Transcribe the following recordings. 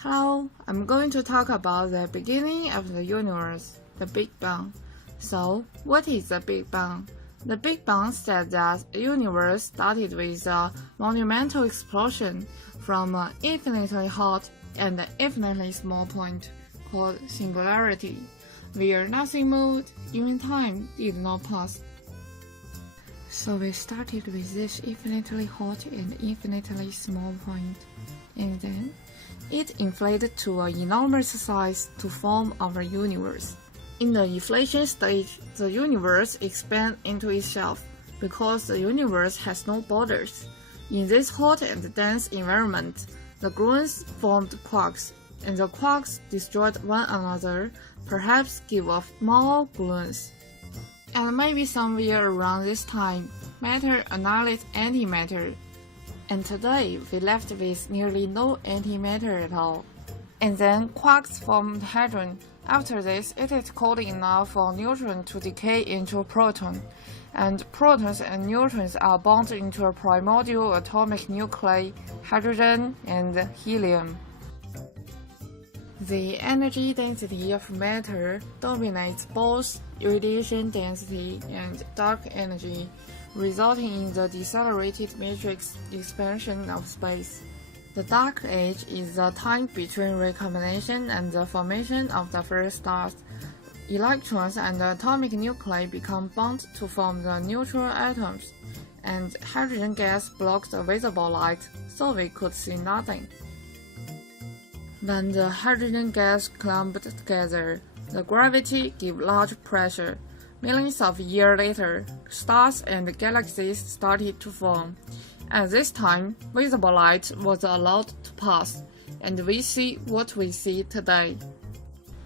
Hello, I'm going to talk about the beginning of the universe, the Big Bang. So, what is the Big Bang? The Big Bang said that the universe started with a monumental explosion from an infinitely hot and infinitely small point called singularity, where nothing moved, even time did not pass. So we started with this infinitely hot and infinitely small point, and then it inflated to an enormous size to form our universe. In the inflation stage, the universe expands into itself because the universe has no borders. In this hot and dense environment, the gluons formed quarks, and the quarks destroyed one another, perhaps give off more gluons. And maybe somewhere around this time, matter annihilated antimatter. And today, we left with nearly no antimatter at all. And then quarks formed hadron. After this, it is cold enough for neutron to decay into proton. And protons and neutrons are bound into a primordial atomic nuclei, hydrogen and helium. The energy density of matter dominates both radiation density and dark energy, resulting in the decelerated matrix expansion of space. The dark age is the time between recombination and the formation of the first stars. Electrons and atomic nuclei become bound to form the neutral atoms, and hydrogen gas blocks the visible light, so we could see nothing. When the hydrogen gas clumped together, the gravity gave large pressure. Millions of years later, stars and galaxies started to form. At this time, visible light was allowed to pass, and we see what we see today.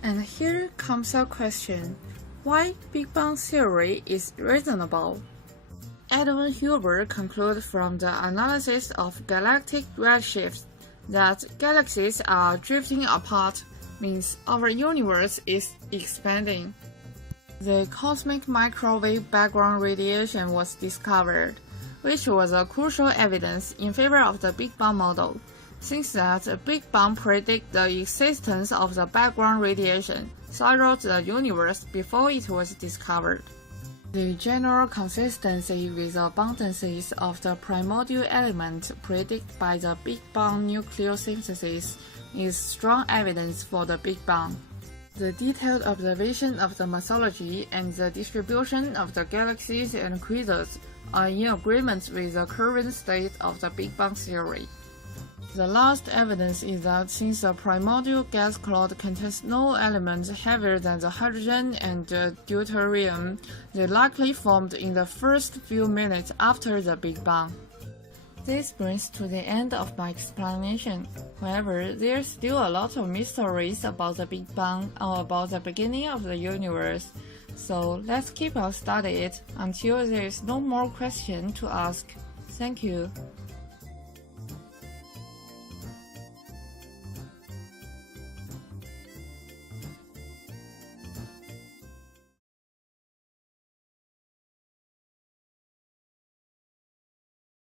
And here comes a question: why Big Bang theory is reasonable? Edwin Hubble concluded from the analysis of galactic redshifts that galaxies are drifting apart, means our universe is expanding. The cosmic microwave background radiation was discovered, which was a crucial evidence in favor of the Big Bang model, since that the Big Bang predicted the existence of the background radiation throughout the universe before it was discovered. The general consistency with the abundances of the primordial element predicted by the Big Bang nucleosynthesis is strong evidence for the Big Bang. The detailed observation of the mythology and the distribution of the galaxies and quasars are in agreement with the current state of the Big Bang theory. The last evidence is that since the primordial gas cloud contains no elements heavier than the hydrogen and deuterium, they likely formed in the first few minutes after the Big Bang. This brings to the end of my explanation. However, there's still a lot of mysteries about the Big Bang or about the beginning of the universe. So let's keep on studying it until there is no more question to ask. Thank you.